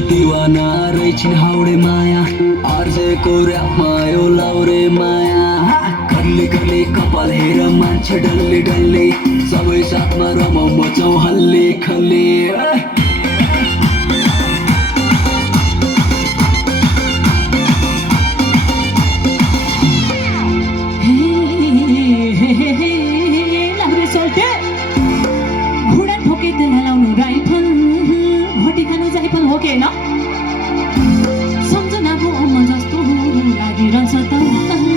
दिवाना रहेछन् हाउडे माया आर्जेको र्यापमा यो लाउरे माया कल्ले कल्ले कपाल हेर मान्छे डल्ले डल्ले सबै साथमा रमाउँ मचाउँ हल्ले खल्ले सम्झनाको अम्मा जस्तो लागिरहन्छ तल तल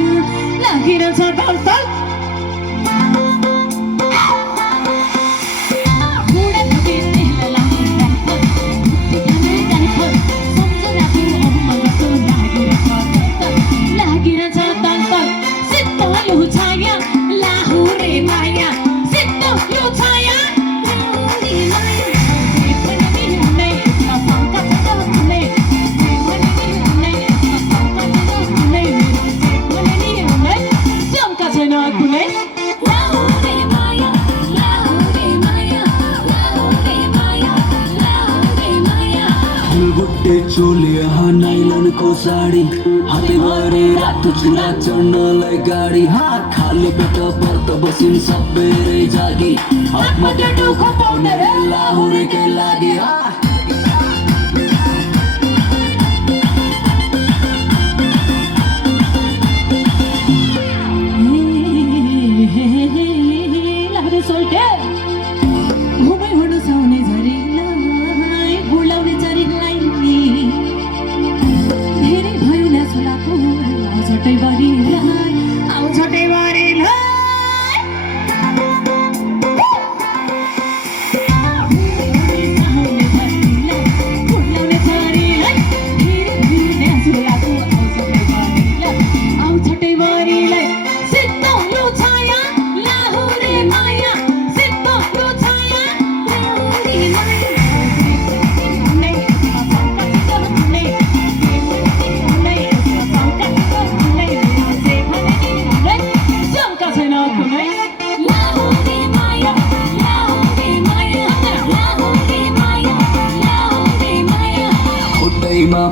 चोले नाइलनको साडी हातैभरि रातो चुरा चढ्नलाई गाडी खाले पेट व्रत बसिन् सबैरै जागी हातमा डेटो खपाउने लाहुरेकै लागि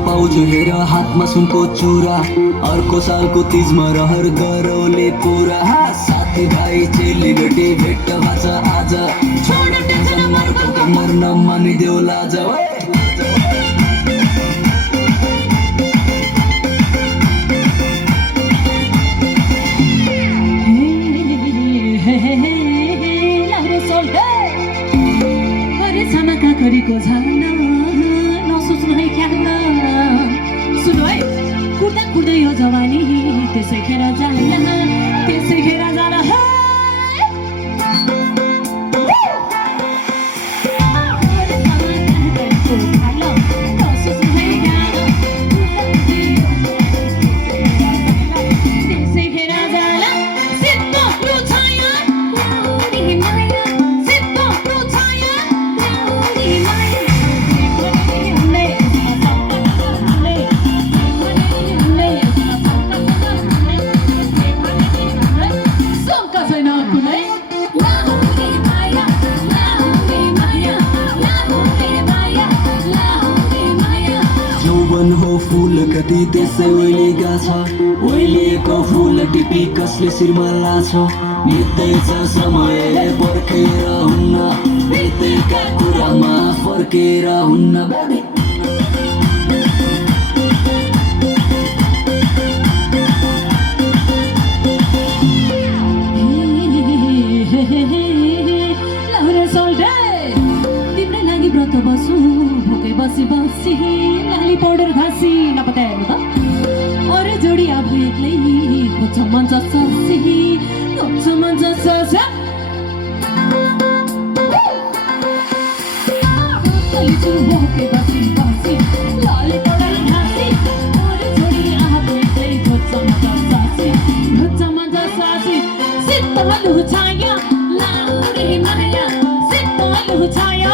पाउजु हेर हातमा सुनको चुरा अर्को सालको तिजमा रहर गरौले पुरा साथीभाइ चेली बेटी भेट भाछ आज छोड टेन्सन मर्को मर्न मानिदेऊ लाज काकरीको झन् नसोच्नु है क्या सुन्नु है कुर्दा कुर्दै यो जवानी त्यसै खेर जाला फूल कति त्यसै ओइलेका छ ओइलिएको फूल टिपी कसले शिरमा लाछ बित्दैछ समय पर्खेर हुन्न बितेका कुरामा फर्केर हुन्न बाबे तिम्रो लागि व्रत बसु भोकै बसी बसी लाली पाउडर घाँसी नपतायो त अरे जोडी आफू एक्लै खोज्छ मन जससी खोज्छ मन जससी भोकै बसी बसी लाली पाउडर घाँसी अरे जोडी आफू एक्लै खोज्छ मन जससी सित्तलु छाया लाउरे माया सित्तलु छाया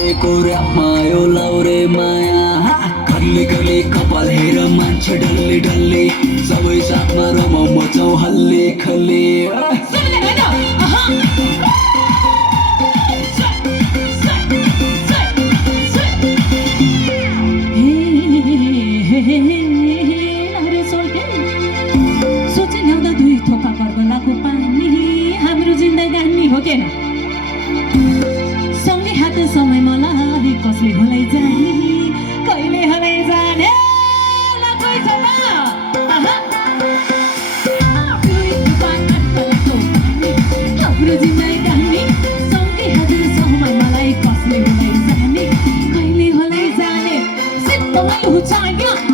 को ऱ्यापमा यो लाउरे माया कहिले कहिले कपाल हेर मान्छे डल्ले डल्ले सबै साथमा रमाउ मचाउ हल्ले खल्ले सबैले होइन अहा अरे सोल्टे सोचे ल्याउँदा दुई थोपा पर्गलाको पानी हाम्रो जिन्दगानी हो के सँगै हात समय मलाई कसले होलै जाने कहिले होलै जाने ल कोही छ त आहा दुई थोपा पर्गलाको पानी हाम्रो जिन्दगानी सँगै हात समय मलाई कसले होलै जाने कहिले होलै जाने सिद्धमै हुचाइया